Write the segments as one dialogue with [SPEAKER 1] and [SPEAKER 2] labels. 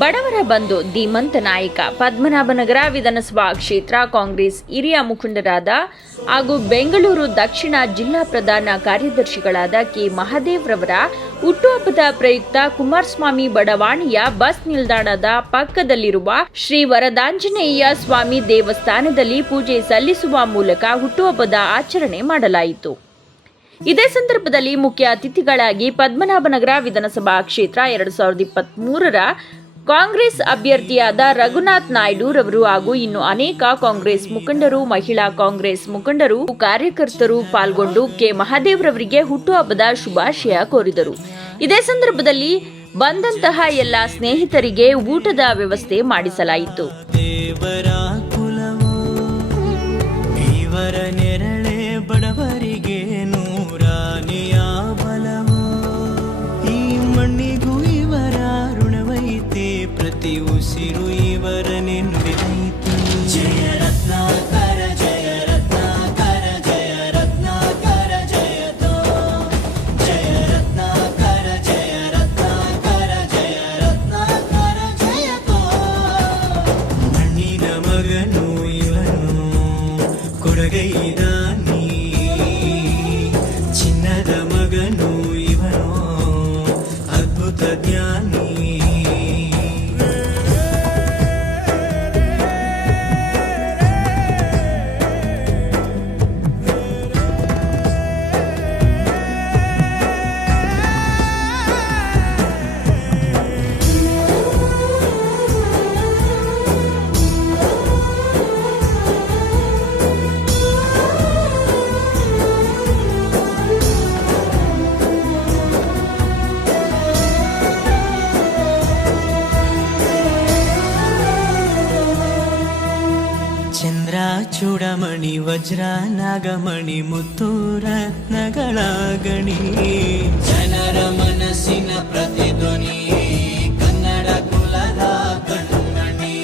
[SPEAKER 1] ಬಡವರ ಬಂಧು ಧೀಮಂತ ನಾಯಕ ಪದ್ಮನಾಭನಗರ ವಿಧಾನಸಭಾ ಕ್ಷೇತ್ರ ಕಾಂಗ್ರೆಸ್ ಹಿರಿಯ ಮುಖಂಡರಾದ ಹಾಗೂ ಬೆಂಗಳೂರು ದಕ್ಷಿಣ ಜಿಲ್ಲಾ ಪ್ರಧಾನ ಕಾರ್ಯದರ್ಶಿಗಳಾದ ಕೆ ಮಹಾದೇವ್ ರವರ ಹುಟ್ಟುಹಬ್ಬದ ಪ್ರಯುಕ್ತ ಕುಮಾರಸ್ವಾಮಿ ಬಡವಾಣಿಯ ಬಸ್ ನಿಲ್ದಾಣದ ಪಕ್ಕದಲ್ಲಿರುವ ಶ್ರೀ ವರದಾಂಜನೇಯ ಸ್ವಾಮಿ ದೇವಸ್ಥಾನದಲ್ಲಿ ಪೂಜೆ ಸಲ್ಲಿಸುವ ಮೂಲಕ ಹುಟ್ಟುಹಬ್ಬದ ಆಚರಣೆ ಮಾಡಲಾಯಿತು. ಇದೇ ಸಂದರ್ಭದಲ್ಲಿ ಮುಖ್ಯ ಅತಿಥಿಗಳಾಗಿ ಪದ್ಮನಾಭನಗರ ವಿಧಾನಸಭಾ ಕ್ಷೇತ್ರ ಎರಡು ಸಾವಿರದ ಇಪ್ಪತ್ತ್ ಮೂರರ ಕಾಂಗ್ರೆಸ್ ಅಭ್ಯರ್ಥಿಯಾದ ರಘುನಾಥ್ ನಾಯ್ಡು ರವರು ಹಾಗೂ ಇನ್ನು ಅನೇಕ ಕಾಂಗ್ರೆಸ್ ಮುಖಂಡರು, ಮಹಿಳಾ ಕಾಂಗ್ರೆಸ್ ಮುಖಂಡರು, ಕಾರ್ಯಕರ್ತರು ಪಾಲ್ಗೊಂಡು ಕೆ. ಮಹಾದೇವ್ರವರಿಗೆ ಹುಟ್ಟುಹಬ್ಬದ ಶುಭಾಶಯ ಕೋರಿದರು. ಇದೇ ಸಂದರ್ಭದಲ್ಲಿ ಬಂದಂತಹ ಎಲ್ಲ ಸ್ನೇಹಿತರಿಗೆ ಊಟದ ವ್ಯವಸ್ಥೆ ಮಾಡಿಸಲಾಯಿತು.
[SPEAKER 2] ప్రతి ఉసిరు ఇవరని నుడివైతు జయ రత్నాకర జయ రత్నాకర జయ రత్నాకర జయతో. జయ రత్నాకర జయ రత్నాకర జయ రత్నాకర జయతో మಣ್ಣಿన మగను చిన్నద మగను ఇవను అద్భుత జ్ఞాన ವಜ್ರ ನಾಗಮಣಿ ಮುತ್ತು ರತ್ನಗಳ ಗಣಿ ಜನರ ಮನಸ್ಸಿನ ಪ್ರತಿಧ್ವನಿ ಕನ್ನಡ ಕುಲದ ಕಣ್ಮಣಿ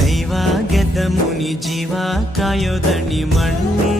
[SPEAKER 2] ದೈವ ಗೆದ್ದ ಮುನಿ ಜೀವ ಕಾಯೋದಣಿ ಮಣ್ಣಿ.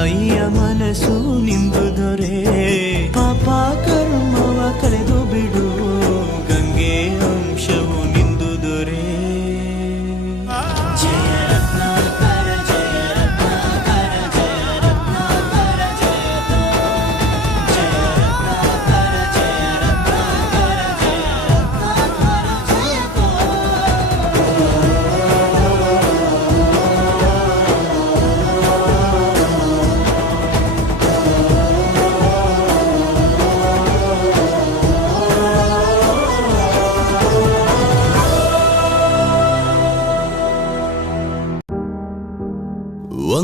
[SPEAKER 2] ತಾಯಿಯ ಮನಸ್ಸು ನಿಂದು ದೊರೆ ಪಾಪ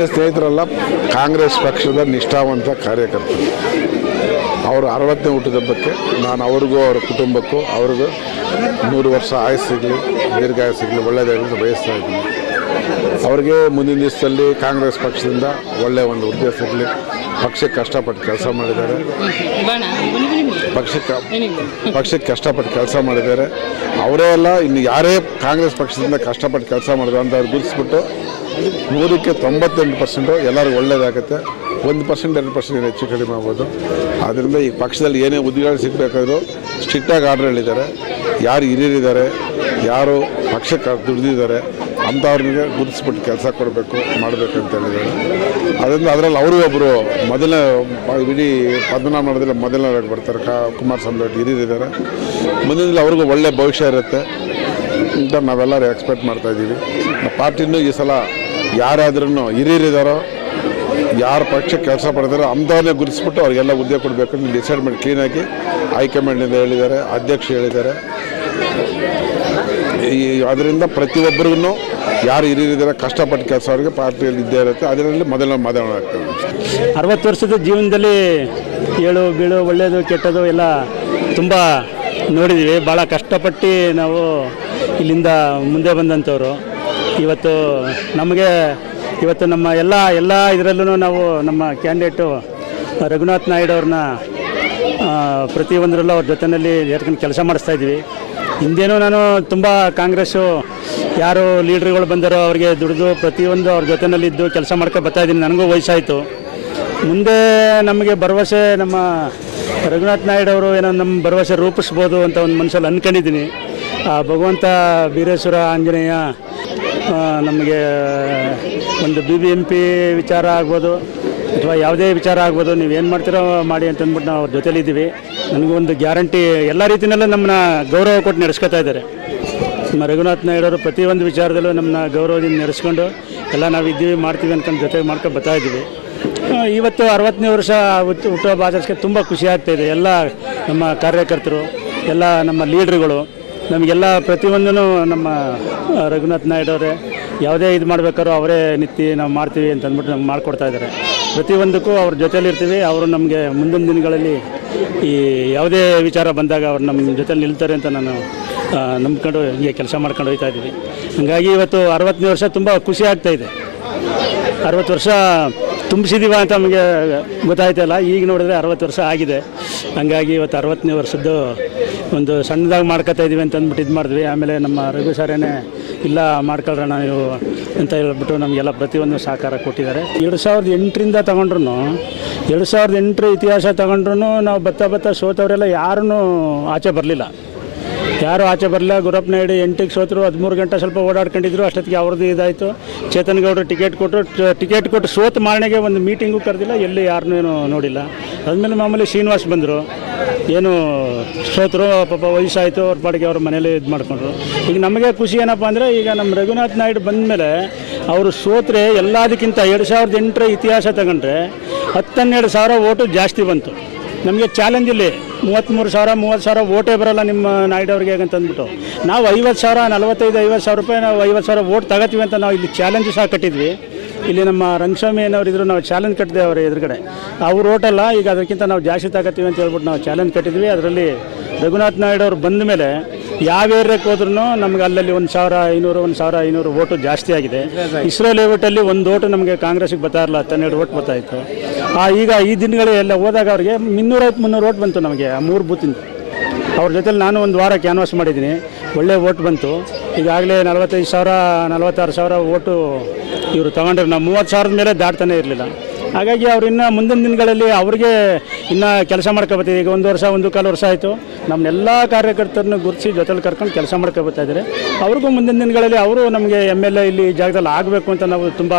[SPEAKER 3] ಆತ್ಮೀಯ ಸ್ನೇಹಿತರೆಲ್ಲ ಕಾಂಗ್ರೆಸ್ ಪಕ್ಷದ ನಿಷ್ಠಾವಂತ ಕಾರ್ಯಕರ್ತರು. ಅವರು ಅರವತ್ತನೇ ಹುಟ್ಟಿದಬ್ಬಕ್ಕೆ ನಾನು ಅವ್ರಿಗೂ ಅವ್ರ ಕುಟುಂಬಕ್ಕೂ ಅವ್ರಿಗೂ ನೂರು ವರ್ಷ ಆಯಸ್ಸು ಸಿಗಲಿ ದೀರ್ಘಾಯು ಸಿಗಲಿ, ಒಳ್ಳೆಯದಾಗಲಿ ಬಯಸ್ತಾ ಇದ್ದೀನಿ. ಅವ್ರಿಗೆ ಮುಂದಿನ ದಿವಸದಲ್ಲಿ ಕಾಂಗ್ರೆಸ್ ಪಕ್ಷದಿಂದ ಒಳ್ಳೆಯ ಒಂದು ಹುದ್ದೆ ಸಿಗಲಿ, ಪಕ್ಷಕ್ಕೆ ಕಷ್ಟಪಟ್ಟು ಕೆಲಸ ಮಾಡಿದ್ದಾರೆ. ಪಕ್ಷಕ್ಕೆ ಪಕ್ಷಕ್ಕೆ ಕಷ್ಟಪಟ್ಟು ಕೆಲಸ ಮಾಡಿದ್ದಾರೆ. ಅವರೇ ಅಲ್ಲ, ಇನ್ನು ಯಾರೇ ಕಾಂಗ್ರೆಸ್ ಪಕ್ಷದಿಂದ ಕಷ್ಟಪಟ್ಟು ಕೆಲಸ ಮಾಡಿದ್ರು ಅಂತ ಅವ್ರು ಗುರುತಿಸ್ಬಿಟ್ಟು ನೂರಕ್ಕೆ ತೊಂಬತ್ತೆಂಟು ಪರ್ಸೆಂಟು ಎಲ್ಲರಿಗೂ ಒಳ್ಳೇದಾಗುತ್ತೆ. ಒಂದು ಪರ್ಸೆಂಟ್, ಎರಡು ಪರ್ಸೆಂಟ್ ಹೆಚ್ಚು ಕಡಿಮೆ ಆಗ್ಬೋದು. ಆದ್ದರಿಂದ ಈ ಪಕ್ಷದಲ್ಲಿ ಏನೇ ಹುದ್ದೆಗಳು ಸಿಗಬೇಕಾದ್ರೂ ಸ್ಟ್ರಿಕ್ಟಾಗಿ ಆರ್ಡರ್ ಹೇಳಿದ್ದಾರೆ. ಯಾರು ಹಿರಿಯರಿದ್ದಾರೆ, ಯಾರು ಪಕ್ಷಕ್ಕೆ ದುಡಿದಿದ್ದಾರೆ, ಅಂಥವ್ರಿಗೆ ಗುರುತಿಸ್ಬಿಟ್ಟು ಕೆಲಸ ಕೊಡಬೇಕು ಮಾಡಬೇಕು ಅಂತ ಹೇಳಿದ್ದಾರೆ. ಅದರಿಂದ ಅದರಲ್ಲಿ ಅವರು ಒಬ್ಬರು ಮೊದಲ ಇಡೀ ಪದ್ಮನಾಭ ಮೊದಲನೇ ಬರ್ತಾರೆ. ಕಾ ಕುಮಾರಸ್ವಾಮಿ ಅವರು ಹಿರಿಯರಿದ್ದಾರೆ. ಮುಂದಿನ ಅವ್ರಿಗೂ ಒಳ್ಳೆ ಭವಿಷ್ಯ ಇರುತ್ತೆ ಅಂತ ನಾವೆಲ್ಲರೂ ಎಕ್ಸ್ಪೆಕ್ಟ್ ಮಾಡ್ತಾ ಇದ್ದೀವಿ. ಪಾರ್ಟಿನೂ ಈ ಸಲ ಯಾರಾದ್ರೂ ಹಿರಿಯರಿದಾರೋ, ಯಾರು ಪಕ್ಷ ಕೆಲಸ ಪಡೆದಾರೋ ಅಂಥವ್ರನ್ನೇ ಗುರುತಿಸ್ಬಿಟ್ಟು ಅವ್ರಿಗೆಲ್ಲ ಹುದ್ದೆ ಕೊಡಬೇಕು ಅಂತ ಡಿಸೈಡ್ ಮಾಡಿ ಕ್ಲೀನಾಗಿ ಹೈಕಮಾಂಡಿಂದ ಹೇಳಿದ್ದಾರೆ, ಅಧ್ಯಕ್ಷ ಹೇಳಿದ್ದಾರೆ. ಈ ಅದರಿಂದ ಪ್ರತಿಯೊಬ್ಬರಿಗೂ ಯಾರು ಹಿರಿಯರಿದ್ದಾರೆ ಕಷ್ಟಪಟ್ಟು ಕೆಲಸ ಅವರಿಗೆ ಪಾರ್ಟಿಯಲ್ಲಿ ಇದ್ದೇ ಇರುತ್ತೆ. ಅದರಲ್ಲಿ ಮೊದಲ ಮಾತಾಡೋಣ ಆಗ್ತದೆ.
[SPEAKER 4] ಅರವತ್ತು ವರ್ಷದ ಜೀವನದಲ್ಲಿ ಏಳು ಬೀಳು ಒಳ್ಳೆಯದು ಕೆಟ್ಟದು ಎಲ್ಲ ತುಂಬ ನೋಡಿದ್ದೀವಿ ಭಾಳ ಕಷ್ಟಪಟ್ಟು ನಾವು ಇಲ್ಲಿಂದ ಮುಂದೆ ಬಂದಂಥವ್ರು. ಇವತ್ತು ನಮಗೆ ಇವತ್ತು ನಮ್ಮ ಎಲ್ಲ ಎಲ್ಲ ಇದರಲ್ಲೂ ನಾವು ನಮ್ಮ ಕ್ಯಾಂಡಿಡೇಟು ರಘುನಾಥ್ ನಾಯ್ಡು ಅವ್ರನ್ನ ಪ್ರತಿಯೊಂದರಲ್ಲೂ ಅವ್ರ ಜೊತೆಯಲ್ಲಿ ಏರ್ಕೊಂಡು ಕೆಲಸ ಮಾಡಿಸ್ತಾ ಇದ್ವಿ ಹಿಂದೇನೂ ನಾನು ತುಂಬ ಕಾಂಗ್ರೆಸ್ಸು ಯಾರು ಲೀಡ್ರ್ಗಳು ಬಂದರೋ ಅವ್ರಿಗೆ ದುಡಿದು ಪ್ರತಿಯೊಂದು ಅವ್ರ ಜೊತೆಯಲ್ಲಿದ್ದು ಕೆಲಸ ಮಾಡ್ಕೊಂಡು ಬರ್ತಾ ಇದ್ದೀನಿ. ನನಗೂ ವಯಸ್ಸಾಯಿತು. ಮುಂದೆ ನಮಗೆ ಭರವಸೆ ನಮ್ಮ ರಘುನಾಥ್ ನಾಯ್ಡು ಅವರು ಏನೋ ನಮ್ಮ ಭರವಸೆ ರೂಪಿಸ್ಬೋದು ಅಂತ ಒಂದು ಮನಸ್ಸಲ್ಲಿ ಅಂದ್ಕೊಂಡಿದ್ದೀನಿ ಭಗವಂತ ಬೀರೇಶ್ವರ ಆಂಜನೇಯ ನಮಗೆ ಒಂದು ಬಿ ಬಿ ಎಂ ಪಿ ವಿಚಾರ ಆಗ್ಬೋದು ಅಥವಾ ಯಾವುದೇ ವಿಚಾರ ಆಗ್ಬೋದು, ನೀವು ಏನು ಮಾಡ್ತೀರೋ ಮಾಡಿ ಅಂತ ಅಂದ್ಬಿಟ್ಟು ನಾವು ಅವ್ರ ಜೊತೆಲಿದ್ದೀವಿ. ನನಗೊಂದು ಗ್ಯಾರಂಟಿ, ಎಲ್ಲ ರೀತಿಯಲ್ಲೂ ನಮ್ಮನ್ನ ಗೌರವ ಕೊಟ್ಟು ನಡೆಸ್ಕೊತಾ ಇದ್ದಾರೆ. ನಮ್ಮ ರಘುನಾಥ್ ನಾಯ್ಡವರು ಪ್ರತಿಯೊಂದು ವಿಚಾರದಲ್ಲೂ ನಮ್ಮನ್ನ ಗೌರವದಿಂದ ನಡೆಸ್ಕೊಂಡು ಎಲ್ಲ ನಾವು ಇದ್ದೀವಿ, ಮಾಡ್ತೀವಿ ಅಂತ ಜೊತೆಗೆ ಮಾಡ್ಕೊಂಡು ಬರ್ತಾ ಇದ್ದೀವಿ. ಇವತ್ತು ಅರವತ್ತನೇ ವರ್ಷ ಹುಟ್ಟು ಹುಟ್ಟುಹಬ್ಬ ಆಚರಿಸ್ಕೆ ತುಂಬ ಖುಷಿ ಆಗ್ತಾಯಿದೆ ಎಲ್ಲ ನಮ್ಮ ಕಾರ್ಯಕರ್ತರು, ಎಲ್ಲ ನಮ್ಮ ಲೀಡ್ರುಗಳು ನಮಗೆಲ್ಲ ಪ್ರತಿಯೊಂದೂ ನಮ್ಮ ರಘುನಾಥ್ ನಾಯ್ಡು ಅವರೇ ಯಾವುದೇ ಇದು ಮಾಡ್ಬೇಕಾದ್ರೂ ಅವರೇ ನಿತ್ತಿ ನಾವು ಮಾಡ್ತೀವಿ ಅಂತ ಅಂದ್ಬಿಟ್ಟು ನಮ್ಗೆ ಮಾಡಿಕೊಡ್ತಾ ಇದ್ದಾರೆ. ಪ್ರತಿಯೊಂದಕ್ಕೂ ಅವ್ರ ಜೊತೇಲಿರ್ತೀವಿ ಅವರು ನಮಗೆ ಮುಂದಿನ ದಿನಗಳಲ್ಲಿ ಈ ಯಾವುದೇ ವಿಚಾರ ಬಂದಾಗ ಅವ್ರು ನಮ್ಮ ಜೊತೇಲಿ ನಿಲ್ತಾರೆ ಅಂತ ನಾನು ನಂಬ್ಕೊಂಡು ಹೀಗೆ ಕೆಲಸ ಮಾಡ್ಕೊಂಡು ಹೋಗ್ತಾ ಇದ್ದೀವಿ. ಹಾಗಾಗಿ ಇವತ್ತು ಅರವತ್ತನೇ ವರ್ಷ ತುಂಬ ಖುಷಿ ಆಗ್ತಾ ಇದೆ. ಅರವತ್ತು ವರ್ಷ ತುಂಬಿಸಿದೀವ ಅಂತ ನಮಗೆ ಗೊತ್ತಾಯ್ತಲ್ಲ, ಈಗ ನೋಡಿದ್ರೆ ಅರವತ್ತು ವರ್ಷ ಆಗಿದೆ. ಹಂಗಾಗಿ ಇವತ್ತು ಅರವತ್ತನೇ ವರ್ಷದ್ದು ಒಂದು ಸಣ್ಣದಾಗಿ ಮಾಡ್ಕೊತಾ ಇದೀವಿ ಅಂತ ಅಂದ್ಬಿಟ್ಟು ಇದು ಮಾಡಿದ್ವಿ. ಆಮೇಲೆ ನಮ್ಮ ರಘು ಸಾರೇನೇ, ಇಲ್ಲ ಮಾಡ್ಕೊಳ್ರಣ ನೀವು ಅಂತ ಹೇಳ್ಬಿಟ್ಟು ನಮಗೆಲ್ಲ ಪ್ರತಿಯೊಂದು ಸಹಕಾರ ಕೊಟ್ಟಿದ್ದಾರೆ. ಎರಡು ಸಾವಿರದ ಎಂಟರಿಂದ ತಗೊಂಡ್ರು ಎರಡು ಸಾವಿರದ ಎಂಟರ ಇತಿಹಾಸ ತಗೊಂಡ್ರು ನಾವು ಬತ್ತ ಬತ್ತ ಸೋತವರೆಲ್ಲ ಯಾರೂ ಆಚೆ ಬರಲಿಲ್ಲ. ಯಾರು ಆಚೆ ಬರಲ್ಲ, ಗುರಪ್ಪ ನಾಯ್ಡು ಎಂಟಿಗೆ ಸೋತರು, ಹದಿಮೂರು ಗಂಟೆ ಸ್ವಲ್ಪ ಓಡಾಡ್ಕೊಂಡಿದ್ರು, ಅಷ್ಟೊತ್ತಿಗೆ ಅವ್ರದ್ದು ಇದಾಯಿತು. ಚೇತನ್ ಗೌಡರು ಟಿಕೆಟ್ ಕೊಟ್ಟರು ಟಿಕೆಟ್ ಕೊಟ್ಟು ಸೋತ ಮಾರನೆಗೆ ಒಂದು ಮೀಟಿಂಗು ಕರೆದಿಲ್ಲ, ಎಲ್ಲಿ ಯಾರನ್ನೂ ನೋಡಿಲ್ಲ. ಅದ್ಮೇಲೆ ಮಾಮೂಲಿ ಶ್ರೀನಿವಾಸ್ ಬಂದರು. ಏನು ಸೋತರು, ಪಾಪ ವಯಸ್ಸಾಯಿತು, ಅವ್ರ ಪಾಡಿಗೆ ಅವ್ರ ಮನೇಲಿ ಇದು ಮಾಡಿಕೊಂಡ್ರು. ಈಗ ನಮಗೆ ಖುಷಿ ಏನಪ್ಪ ಅಂದರೆ, ಈಗ ನಮ್ಮ ರಘುನಾಥ್ ನಾಯ್ಡು ಬಂದಮೇಲೆ ಅವರು ಸೋತ್ರೆ ಎಲ್ಲದಕ್ಕಿಂತ ಎರಡು ಸಾವಿರದ ಎಂಟರ ಇತಿಹಾಸ ತಗೊಂಡ್ರೆ ಹತ್ತನ್ನೆರಡು ಸಾವಿರ ಓಟು ಜಾಸ್ತಿ ಬಂತು. ನಮಗೆ ಚಾಲೆಂಜ್ ಇಲ್ಲಿ. ಮೂವತ್ತ್ಮೂರು ಸಾವಿರ, ಮೂವತ್ತು ಸಾವಿರ ಓಟೇ ಬರೋಲ್ಲ ನಿಮ್ಮ ನಾಯ್ಡು ಅವ್ರಿಗೆ ಅಂದ್ಬಿಟ್ಟು. ನಾವು ಐವತ್ತು ಸಾವಿರ, ನಲವತ್ತೈದು, ಐವತ್ತು ಸಾವಿರ ರೂಪಾಯಿ ನಾವು ಐವತ್ತು ಸಾವಿರ ಓಟ್ ತಗೋತೀವಿ ಅಂತ ನಾವು ಇಲ್ಲಿ ಚಾಲೆಂಜ್ ಸಹ ಕಟ್ಟಿದ್ವಿ. ಇಲ್ಲಿ ನಮ್ಮ ರಂಗಸ್ವಾಮಿ ಏನವ್ರು ಇದ್ರು ನಾವು ಚಾಲೆಂಜ್ ಕಟ್ಟಿದೆ ಅವ್ರ ಎದುರುಗಡೆ. ಅವ್ರು ಓಟಲ್ಲ ಈಗ ಅದಕ್ಕಿಂತ ನಾವು ಜಾಸ್ತಿ ತಗೋತೀವಿ ಅಂತ ಹೇಳ್ಬಿಟ್ಟು ನಾವು ಚಾಲೆಂಜ್ ಕಟ್ಟಿದ್ವಿ. ಅದರಲ್ಲಿ ರಘುನಾಥ್ ನಾಯ್ಡು ಅವ್ರು ಬಂದ ಮೇಲೆ ಯಾವ ಏರಿಯಾಕ್ಕೆ ಹೋದ್ರೂ ನಮ್ಗೆ ಅಲ್ಲಲ್ಲಿ ಒಂದು ಸಾವಿರ ಐನೂರು ಒಂದು ಸಾವಿರ ಐನೂರು ಓಟು ಜಾಸ್ತಿ ಆಗಿದೆ. ಇಸ್ರೋ ಲೇಔಟಲ್ಲಿ ಒಂದು ಓಟು ನಮಗೆ ಕಾಂಗ್ರೆಸ್ಗೆ ಬರ್ತಾ ಇರಲ್ಲ ಹತ್ತೆರಡು ಓಟ್ ಬರ್ತಾ ಇತ್ತು. ಆ ಈಗ ಈ ದಿನಗಳೆಲ್ಲ ಹೋದಾಗ ಅವ್ರಿಗೆ ಮುನ್ನೂರೈವತ್ತು ಮುನ್ನೂರು ಓಟ್ ಬಂತು ನಮಗೆ ಆ ಮೂರು ಬೂತಿಂದ. ಅವ್ರ ಜೊತೆಲಿ ನಾನು ಒಂದು ವಾರ ಕ್ಯಾನ್ವಾಸ್ ಮಾಡಿದ್ದೀನಿ ಒಳ್ಳೆ ಓಟ್ ಬಂತು. ಈಗಾಗಲೇ ನಲವತ್ತೈದು ಸಾವಿರ ನಲವತ್ತಾರು ಸಾವಿರ ಓಟು ಇವರು ತಗೊಂಡ್ರೆ. ನಾವು ಮೂವತ್ತು ಸಾವಿರದ ಮೇಲೆ ದಾಟ್ತಾನೆ ಇರಲಿಲ್ಲ. ಹಾಗಾಗಿ ಅವ್ರು ಇನ್ನು ಮುಂದಿನ ದಿನಗಳಲ್ಲಿ ಅವ್ರಿಗೆ ಇನ್ನು ಕೆಲಸ ಮಾಡ್ಕೊಬತ್ತೀವಿ ಈಗ ಒಂದು ವರ್ಷ, ಒಂದು ಕಾಲು ವರ್ಷ ಆಯಿತು. ನಮ್ಮನ್ನೆಲ್ಲ ಕಾರ್ಯಕರ್ತರನ್ನು ಗುರುತಿಸಿ ಜೊತೆಲಿ ಕರ್ಕೊಂಡು ಕೆಲಸ ಮಾಡ್ಕೋಬತ್ತಾ ಇದ್ದಾರೆ. ಅವ್ರಿಗೂ ಮುಂದಿನ ದಿನಗಳಲ್ಲಿ ಅವರು ನಮಗೆ ಎಂ ಎಲ್ ಎ ಇಲ್ಲಿ ಜಾಗದಲ್ಲಿ ಆಗಬೇಕು ಅಂತ ನಾವು ತುಂಬ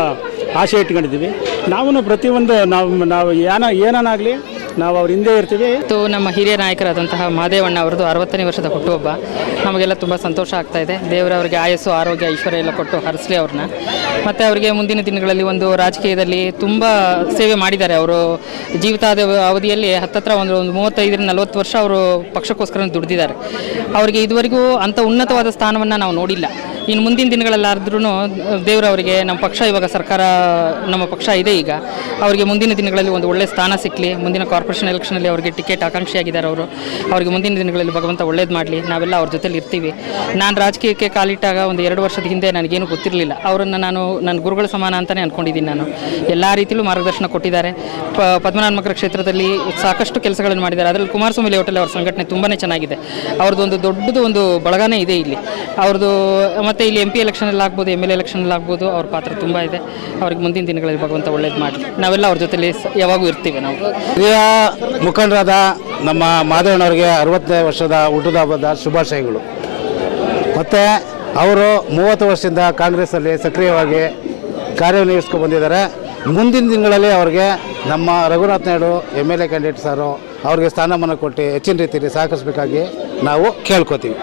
[SPEAKER 4] ಆಸೆ ಇಟ್ಕೊಂಡಿದ್ದೀವಿ. ನಾವು ಪ್ರತಿಯೊಂದು ನಾವು ನಾವು ಏನ ಏನಾಗಲಿ ನಾವು ಅವ್ರ ಹಿಂದೆ ಇರ್ತೀವಿ.
[SPEAKER 5] ಇದು ನಮ್ಮ ಹಿರಿಯ ನಾಯಕರಾದಂತಹ ಮಹದೇವಣ್ಣ ಅವರದು ಅರವತ್ತನೇ ವರ್ಷದ ಹುಟ್ಟುಹಬ್ಬ. ನಮಗೆಲ್ಲ ತುಂಬ ಸಂತೋಷ ಆಗ್ತಾ ಇದೆ. ದೇವರವರಿಗೆ ಆಯಸ್ಸು, ಆರೋಗ್ಯ, ಐಶ್ವರ್ಯ ಎಲ್ಲ ಕೊಟ್ಟು ಹರಿಸಲಿ ಅವ್ರನ್ನ ಮತ್ತು ಅವರಿಗೆ ಮುಂದಿನ ದಿನಗಳಲ್ಲಿ ಒಂದು ರಾಜಕೀಯದಲ್ಲಿ ತುಂಬ ಸೇವೆ ಮಾಡಿದ್ದಾರೆ. ಅವರು ಜೀವಿತಾದ ಅವಧಿಯಲ್ಲಿ ಹತ್ತತ್ರ ಒಂದು ಒಂದು ಮೂವತ್ತೈದರಿಂದ ನಲವತ್ತು ವರ್ಷ ಅವರು ಪಕ್ಷಕ್ಕೋಸ್ಕರ ದುಡಿದಿದ್ದಾರೆ. ಅವರಿಗೆ ಇದುವರೆಗೂ ಅಂಥ ಉನ್ನತವಾದ ಸ್ಥಾನವನ್ನು ನಾವು ನೋಡಿಲ್ಲ. ಇನ್ನು ಮುಂದಿನ ದಿನಗಳಲ್ಲಾದ್ರೂ ದೇವರವರಿಗೆ ನಮ್ಮ ಪಕ್ಷ, ಇವಾಗ ಸರ್ಕಾರ ನಮ್ಮ ಪಕ್ಷ ಇದೆ ಈಗ. ಅವರಿಗೆ ಮುಂದಿನ ದಿನಗಳಲ್ಲಿ ಒಂದು ಒಳ್ಳೆ ಸ್ಥಾನ ಸಿಕ್ಕಲಿ ಮುಂದಿನ ಕಾರ್ಪೊರೇಷನ್ ಎಲೆಕ್ಷನಲ್ಲಿ ಅವರಿಗೆ ಟಿಕೆಟ್ ಆಕಾಂಕ್ಷಿಯಾಗಿದ್ದಾರೆ ಅವರು. ಅವರಿಗೆ ಮುಂದಿನ ದಿನಗಳಲ್ಲಿ ಭಗವಂತ ಒಳ್ಳೇದು ಮಾಡಲಿ. ನಾವೆಲ್ಲ ಅವ್ರ ಜೊತೆಲಿ ಇರ್ತೀವಿ. ನಾನು ರಾಜಕೀಯಕ್ಕೆ ಕಾಲಿಟ್ಟಾಗ ಒಂದು ಎರಡು ವರ್ಷದ ಹಿಂದೆ ನನಗೇನು ಗೊತ್ತಿರಲಿಲ್ಲ. ಅವರನ್ನು ನಾನು ನನ್ನ ಗುರುಗಳ ಸಮಾನ ಅಂತಲೇ ಅಂದ್ಕೊಂಡಿದ್ದೀನಿ ನಾನು. ಎಲ್ಲ ರೀತಿಯಲ್ಲೂ ಮಾರ್ಗದರ್ಶನ ಕೊಟ್ಟಿದ್ದಾರೆ. ಪ ಕ್ಷೇತ್ರದಲ್ಲಿ ಸಾಕಷ್ಟು ಕೆಲಸಗಳನ್ನು ಮಾಡಿದ್ದಾರೆ. ಅದರಲ್ಲಿ ಕುಮಾರಸ್ವಾಮಿ ಲೇಔಟಲ್ಲಿ ಅವ್ರ ಸಂಘಟನೆ ತುಂಬಾ ಚೆನ್ನಾಗಿದೆ. ಅವ್ರದ್ದು ಒಂದು ದೊಡ್ಡದು ಒಂದು ಬಳಗನೇ ಇದೆ ಇಲ್ಲಿ. ಅವ್ರದ್ದು ಮತ್ತು ಇಲ್ಲಿ ಎಂ ಪಿ ಎಲೆಕ್ಷನಲ್ಲಿ ಆಗ್ಬೋದು ಎಂ ಎಲ್ ಎಲೆಕ್ಷನಲ್ಲಿ ಆಗ್ಬೋದು, ಅವ್ರ ಪಾತ್ರ ತುಂಬ ಇದೆ. ಅವ್ರಿಗೆ ಮುಂದಿನ ದಿನಗಳಲ್ಲಿ ಭಗವಂತ ಒಳ್ಳೇದು ಮಾಡಿ ನಾವೆಲ್ಲ ಅವ್ರ ಜೊತೆಲಿ ಯಾವಾಗೂ ಇರ್ತೀವಿ ನಾವು.
[SPEAKER 6] ಹಿರಿಯ ಮುಖಂಡರಾದ ನಮ್ಮ ಮಾದೇವನವ್ರಿಗೆ ಅರವತ್ತನೇ ವರ್ಷದ ಹುಟ್ಟದ ಹಬ್ಬದ ಶುಭಾಶಯಗಳು. ಮತ್ತು ಅವರು ಮೂವತ್ತು ವರ್ಷದಿಂದ ಕಾಂಗ್ರೆಸ್ಸಲ್ಲಿ ಸಕ್ರಿಯವಾಗಿ ಕಾರ್ಯನಿರ್ವಹಿಸ್ಕೊಂಡು ಬಂದಿದ್ದಾರೆ. ಮುಂದಿನ ದಿನಗಳಲ್ಲಿ ಅವ್ರಿಗೆ ನಮ್ಮ Raghunath Naidu M L A candidate sir ಅವ್ರಿಗೆ ಸ್ಥಾನಮಾನ ಕೊಟ್ಟು ಹೆಚ್ಚಿನ ರೀತಿಯಲ್ಲಿ ಸಹಕರಿಸಬೇಕಾಗಿ ನಾವು ಕೇಳ್ಕೊತೀವಿ.